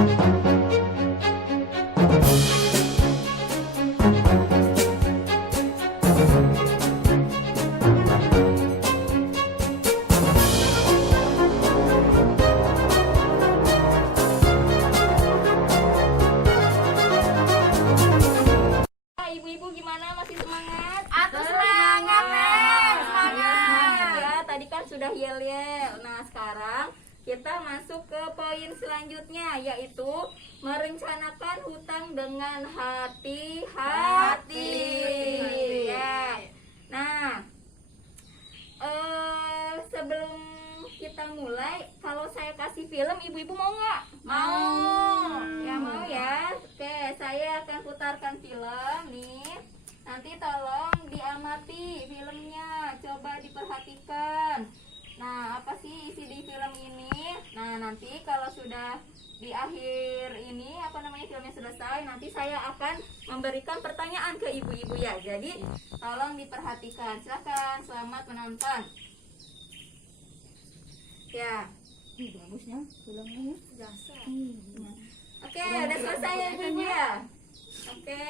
Ibu-ibu gimana, masih semangat? Aku semangat, Neng. Semangat ya, tadi kan sudah yel-yel. Nah, sekarang kita masuk ke poin selanjutnya, yaitu merencanakan hutang dengan hati-hati. Ya. Nah, sebelum kita mulai, kalau saya kasih film, ibu-ibu mau nggak? Mau. Ya, mau ya. Oke, saya akan putarkan film nih. Nanti tolong diamati filmnya, coba diperhatikan. Nah, apa sih isi di film ini? Nah, nanti kalau sudah di akhir ini, filmnya selesai, nanti saya akan memberikan pertanyaan ke ibu-ibu ya. Jadi, tolong diperhatikan. Silakan, selamat menonton. Ya. Bagusnya filmnya. Biasa. Oke, udah selesai ya ibu-ibu ya. Oke,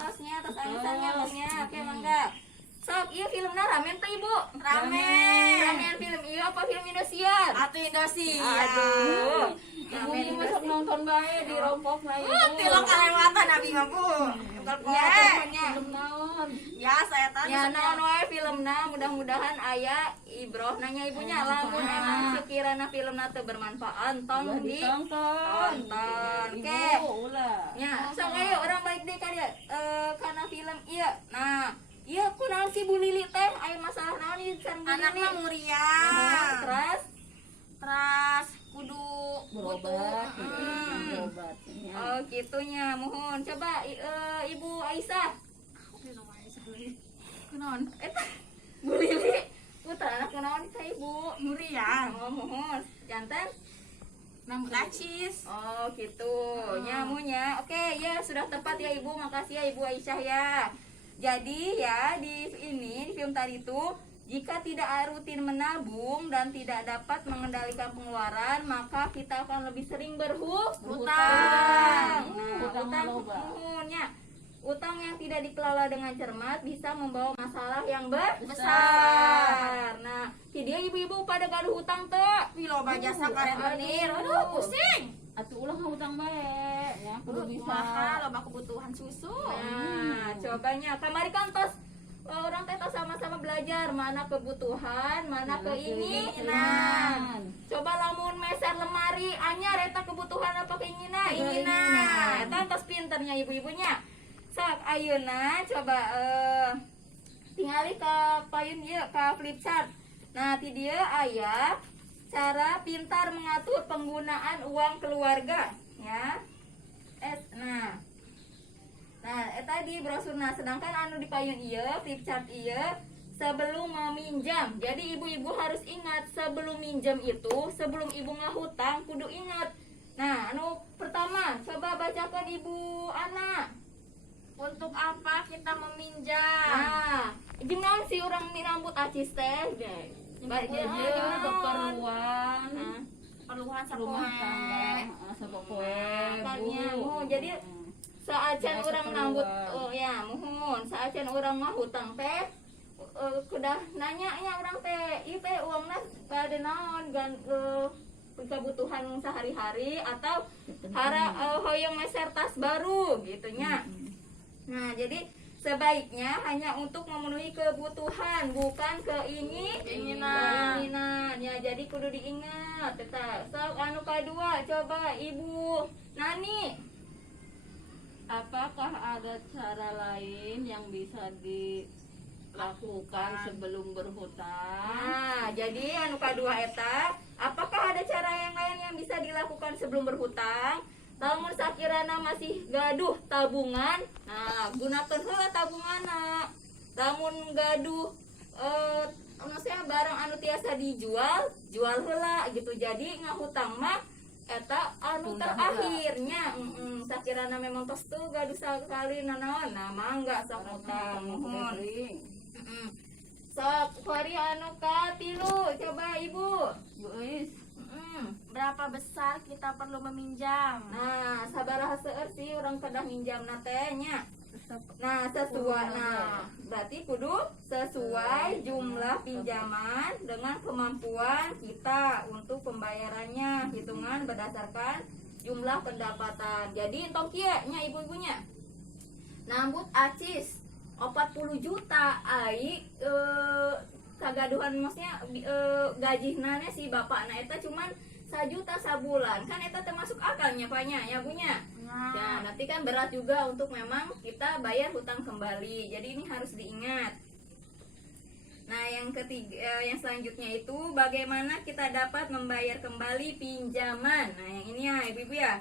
tasnya, tas anisannya punya. Oke, mangga. Sok, iya filmnya ramen tuh ibu. Ramen film iya apa film Indosiar? Atau Indosiar. Aduh. Ibu masuk nonton bae di rompok na ibu. Tilok kalewatan abi ngaku. Ya, pokoknya. Film naon? Ya, saya tahu. Ya, naon wae filmna, mudah-mudahan aya ibroh nanya ibunya lamun emang sekiranya filmna teu bermanfaat tong di Ditonton. tonton. Oke. Ibu ulah. Ya, sok ayo orang baik deh kan ya. Karena film iya. Nah, iya kunaon si Bu Lili teh aya masalah naon ieu can Bu Anaknya Lili? Muria. Terus Terus kudu Berobat. butuh. Berobat. Ya. oh gitunya, mohon coba Ibu Aisyah. Kunaon? Eta Bu Lili putra anak kunaon teh Ibu? Muria. Oh, mohon. Jantan. Rambut lacis. Oh gitu, nyamunya. Oke ya sudah tepat ya Ibu, makasih ya Ibu Aisyah ya. Jadi ya di film tadi itu, jika tidak rutin menabung dan tidak dapat mengendalikan pengeluaran, maka kita akan lebih sering berhutang. Nah, Hutang utang loba. mohonnya. Utang yang tidak dikelola dengan cermat bisa membawa masalah yang Besar. Nah, dia ibu-ibu pada gaduh hutang tuh. Loba jasa karentenir. Aduh, pusing. Atuh ulah ngutang bae ya, kudu bisa. Mahal, loba kebutuhan susu. Nah, cobanya kamari kan tos orang teh tos sama-sama belajar mana kebutuhan, mana keinginan. Coba lamun meser lemari anyar eta kebutuhan apa keinginan? Keinginan. Eta tos pinternya ibu-ibunya. Sok ayeuna coba tingali ke payun ieu ka flip chart. Nah, ti dieu aya cara pintar mengatur penggunaan uang keluarga ya. Nah, tadi brosurna, sedangkan anu di payun ieu, flip chart ieu sebelum meminjam. Jadi ibu-ibu harus ingat sebelum minjam itu, sebelum ibu ngahutang kudu ingat. Nah, anu pertama, coba bacakan Ibu Ana. Untuk apa kita meminjam? Nah, jeung naon si urang mi rambut acis teh? Keperluan. Nah, Keperluan Rumah sapoe. tangga, sapopoe. makanya Bu. mohon jadi saacan Ya, urang keperluan. rambut ya mohon saacan urang mah hutang teh kudah nanya nya urang teh ieu teh uangna kade naon gan kebutuhan sehari-hari atau hoyong meser tas baru gitunya. Nah, jadi sebaiknya hanya untuk memenuhi kebutuhan bukan keinginan. Ya, jadi kudu diingat. Tetap. So, anu kedua coba Ibu Nani. Apakah ada cara lain yang bisa dilakukan sebelum berhutang? Nah, jadi anu kedua eta, apakah ada cara yang lain yang bisa dilakukan sebelum berhutang? Lamun sakirana masih gaduh tabungan, nah gunakan heula tabunganna. Lamun gaduh barang anu tiasa dijual, jual heula gitu. Jadi ngahutang mah eta anu terakhirnya. Sakirana memang tos tuh gaduh sekali nanaon, nah mangga sok utang mohon. Sok, Fari anu ka 3, coba Ibu. Guys, Berapa besar kita perlu meminjam? Nah, sabaraha seueur sih orang kedah minjam nya. Nah, sesuai. Nah, berarti kudu sesuai jumlah pinjaman dengan kemampuan kita untuk pembayarannya. Hitungan berdasarkan jumlah pendapatan. Jadi entong kieu nya ibu-ibunya. Nambut acis 40 juta ai kagaduhan maksudnya gajihna si bapakna eta cuman 1 juta sabulan. Kan eta termasuk akalnya Paknya ya Bunya. Nah, nanti kan berat juga untuk memang kita bayar hutang kembali. Jadi ini harus diingat. Nah, yang ketiga, yang selanjutnya itu bagaimana kita dapat membayar kembali pinjaman. Nah, yang ini ya ibu-ibu ya.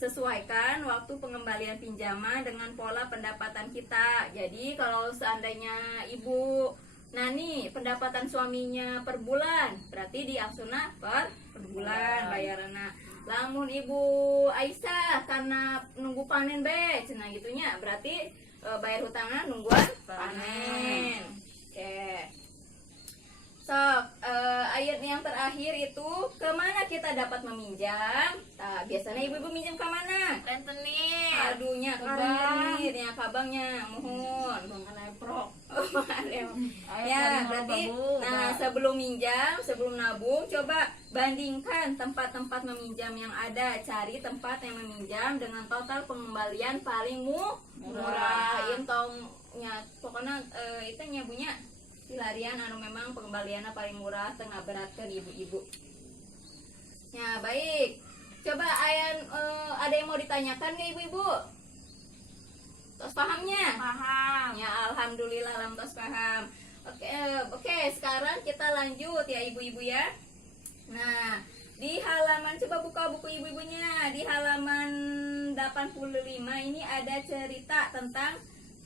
Sesuaikan waktu pengembalian pinjaman dengan pola pendapatan kita. Jadi kalau seandainya ibu Nani pendapatan suaminya per bulan, berarti diaksuna per bulan bayaranna. Lamun ibu Aisyah karena nunggu panen be, cenah gitunya, berarti bayar hutangnya nungguan panen. Oke. Ayat yang terakhir itu kemana kita dapat meminjam? Nah, biasanya ibu-ibu minjam ke mana? Rentenir. Aduhnya rentenir, ya kabangnya, mohon. Ya, berarti nah sebelum minjam, sebelum nabung, coba bandingkan tempat-tempat meminjam yang ada. Cari tempat yang meminjam dengan total pengembalian paling murah. Intongnya pokoknya itu nyabunya silarian anu memang pengembaliannya paling murah tengah berat ke ibu-ibu. Ya baik, coba ada yang mau ditanyakan nggak ibu-ibu? Tos pahamnya? Paham. Ya alhamdulillah lam tos paham. Oke, sekarang kita lanjut ya ibu-ibu ya. Nah, di halaman coba buka buku ibu-ibunya. Di halaman 85 ini ada cerita tentang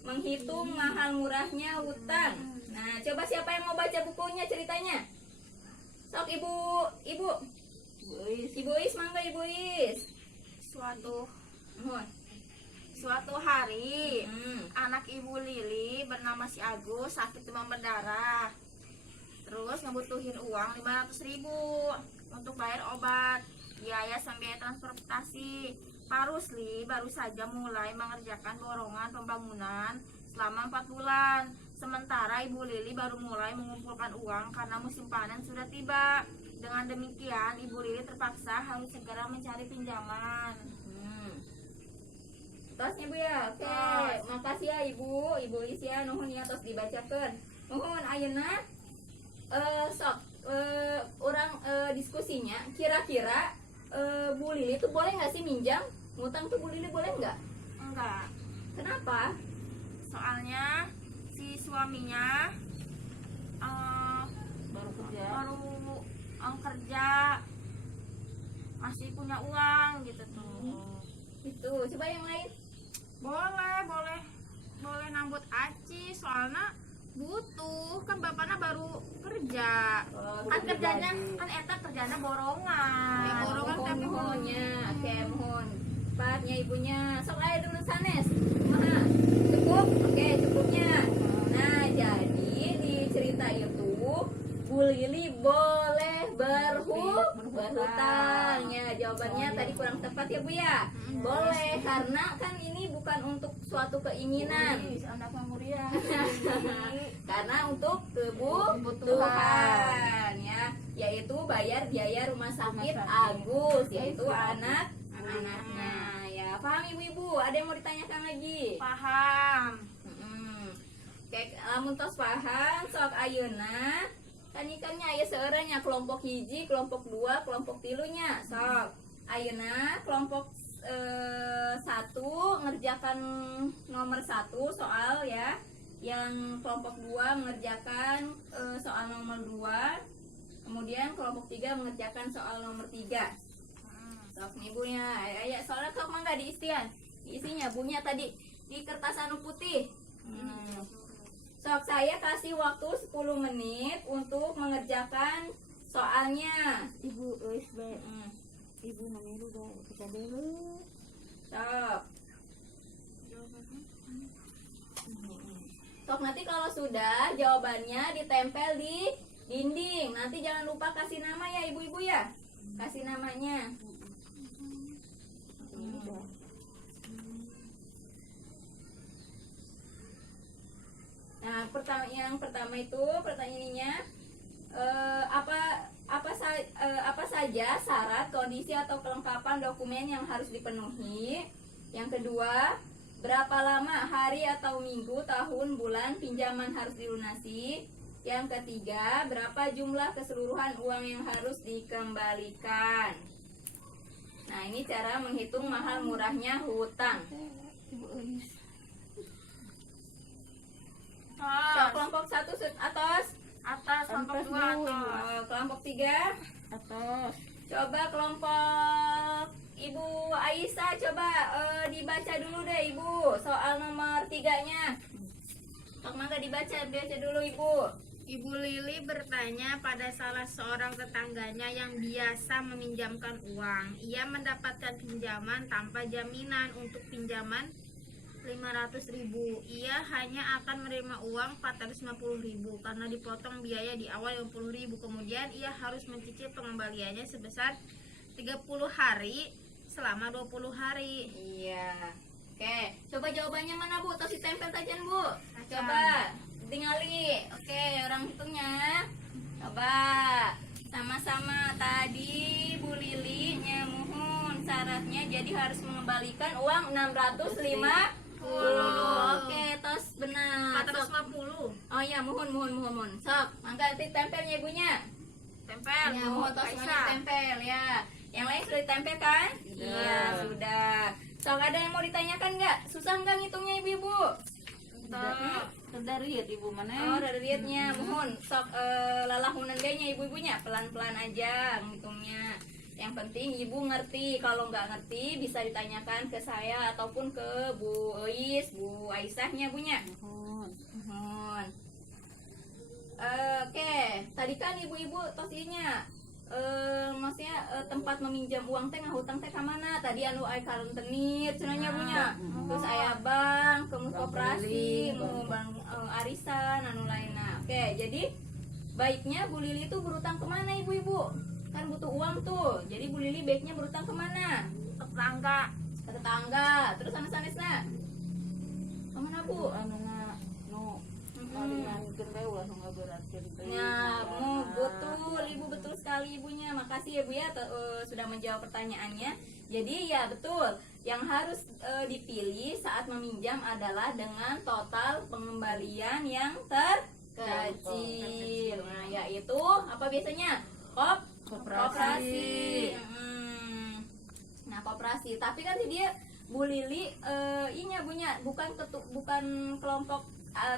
menghitung mahal murahnya hutang. Nah, coba siapa yang mau baca bukunya ceritanya? Sok ibu Is, mangga ibu Is. Suatu hari, anak ibu Lili bernama si Agus sakit demam berdarah. Terus ngebutuhin uang 500.000 untuk bayar obat, biaya sambil transportasi. Pak Rusli baru saja mulai mengerjakan borongan pembangunan selama 4 bulan. Sementara Ibu Lili baru mulai mengumpulkan uang karena musim panen sudah tiba. Dengan demikian, Ibu Lili terpaksa harus segera mencari pinjaman. Tosnya Bu ya. Oke, makasih ya Ibu Is ya, nuhun ya tos dibacakeun. Nuhun ayeuna orang diskusinya kira-kira Bu Lili tuh boleh nggak sih minjam? Ngutang tuh Bu Lili boleh nggak? Enggak. Kenapa? Soalnya si suaminya baru kerja masih punya uang gitu tuh. Itu. Coba yang lain. Boleh nambut aci soalnya butuh kan bapaknya baru kerja. Kan kerjanya kan eta kerjanya borongan. Ya, Borongan tapi mohonnya. Oke, mohon. Cepatnya ibunya. Sok aya dulu sanes. Kumaha? Cukup? Oke, cukupnya. Nah, jadi di cerita itu Bu Lili boleh berhutang. Ya, jawabannya tadi kurang tepat ya Bu ya. Boleh karena kan ini bukan untuk suatu keinginan. anak Muria. Karena untuk kebutuhan ya, yaitu bayar biaya rumah sakit Agus, yaitu anaknya ya. Paham ibu-ibu? Ada yang mau ditanyakan lagi? paham. Oke, lamun tos paham sok ayeuna tanikannya aya seureurnya kelompok hiji, kelompok 2, kelompok 3-nya. Sok ayeuna kelompok 1 ngerjakan nomor 1 soal ya. Yang kelompok 2 mengerjakan soal nomor 2. Kemudian kelompok 3 mengerjakan soal nomor 3. Sok nih bunya, aya soalnya kok mangga diisian. Diisinya bunya tadi di kertas anu putih. Sok saya kasih waktu 10 menit untuk mengerjakan soalnya. Ibu Is be. Ibu namiru be kita dulu. Sok. Sok nanti kalau sudah jawabannya ditempel di dinding. Nanti jangan lupa kasih nama ya ibu-ibu ya. Kasih namanya. Ini udah. Nah, yang pertama itu pertanyaannya apa saja syarat, kondisi atau kelengkapan dokumen yang harus dipenuhi. Yang kedua, berapa lama hari atau minggu, tahun, bulan pinjaman harus dilunasi. Yang ketiga, berapa jumlah keseluruhan uang yang harus dikembalikan. Nah, ini cara menghitung mahal murahnya hutang. So, kelompok 1 atas. Atas, kelompok 2 atas. Kelompok 3. Atas. Coba kelompok Ibu Aisyah, coba dibaca dulu deh Ibu soal nomor 3-nya. Sok mangga baca dulu Ibu. Ibu Lili bertanya pada salah seorang tetangganya yang biasa meminjamkan uang. Ia mendapatkan pinjaman tanpa jaminan untuk pinjaman 500.000. Ia hanya akan menerima uang 450.000 karena dipotong biaya di awal 50.000. Kemudian ia harus mencicil pengembaliannya sebesar 30 hari selama 20 hari. Iya. Oke, coba jawabannya mana Bu? Tos ditempel tajan Bu. Coba tinggali. Oke, orang hitungnya. Coba sama-sama. Tadi Bu Lili nyemuhun syaratnya jadi harus mengembalikan uang 650. Oke, tos benar. 450. Oh iya, mohon. Sok, mangga tempelnya ibunya. Tempel. Ya, Bu mohon tos Aisyah. tempel ya. Yang lain sudah ditempel kan? Iya, sudah. Sok, ada yang mau ditanyakan nggak? Susah nggak ngitungnya ibu-ibu? Dari ya ibu mana? Oh, udah liatnya. Mohon sok lalahunan gayanya ibu-ibunya pelan-pelan aja ngitungnya. Yang penting ibu ngerti. Kalau nggak ngerti bisa ditanyakan ke saya ataupun ke Bu Eis, Bu Aisyahnya bunya. Mohon. Oke, tadi kan ibu-ibu tosinya maksudnya tempat meminjam uang teh ngahutang teh ke mana? Tadi anu ai karentenir cenanya punya. Terus aya bank, kemudian koperasi, bank arisan anu lainna. Oke, jadi baiknya Bu Lili itu berutang kemana ibu-ibu? Kan butuh uang tuh. Jadi Bu Lili baiknya berutang kemana? Tetangga. Ke tetangga. Terus sanes-sanesna kemana Bu? Anu no ngalingankeun bae ulah nu ngaberatkeun teh. Ya, betul Ibu, betul sekali ibunya. Makasih ya Bu ya sudah menjawab pertanyaannya. Jadi ya betul, yang harus dipilih saat meminjam adalah dengan total pengembalian yang terkecil. Nah, yaitu apa biasanya? Koperasi. Nah, koperasi. Tapi kan dia Bu Lili punya bukan kelompok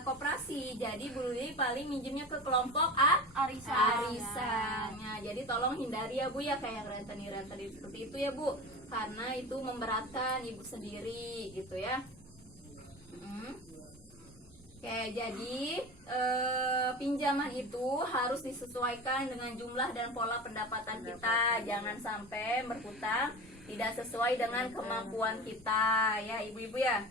koperasi. Jadi Bu Lili paling minjemnya ke kelompok arisan. Nah, jadi tolong hindari ya Bu ya kayak rentenir seperti itu ya Bu. Karena itu memberatkan ibu sendiri gitu ya. Oke, jadi pinjaman itu harus disesuaikan dengan jumlah dan pola pendapatan kita. Jangan sampai berhutang tidak sesuai dengan kemampuan kita ya ibu-ibu ya.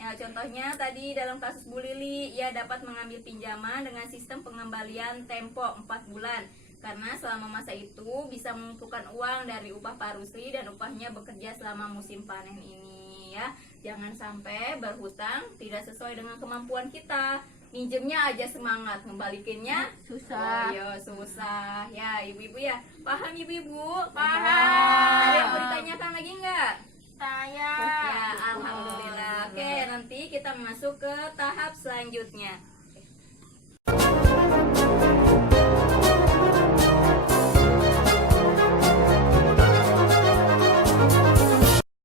Ya, contohnya tadi dalam kasus Bu Lili, ia dapat mengambil pinjaman dengan sistem pengembalian tempo 4 bulan. Karena selama masa itu bisa mengumpulkan uang dari upah Pak Rusli dan upahnya bekerja selama musim panen ini ya. Jangan sampai berhutang tidak sesuai dengan kemampuan kita. Minjemnya aja semangat, membalikinnya Susah. Oh, susah. Ya, ibu-ibu ya. Paham ibu-ibu? Paham. Ada yang mau ditanyakan lagi nggak? Saya. Ya, alhamdulillah. Oke, nanti kita masuk ke tahap selanjutnya.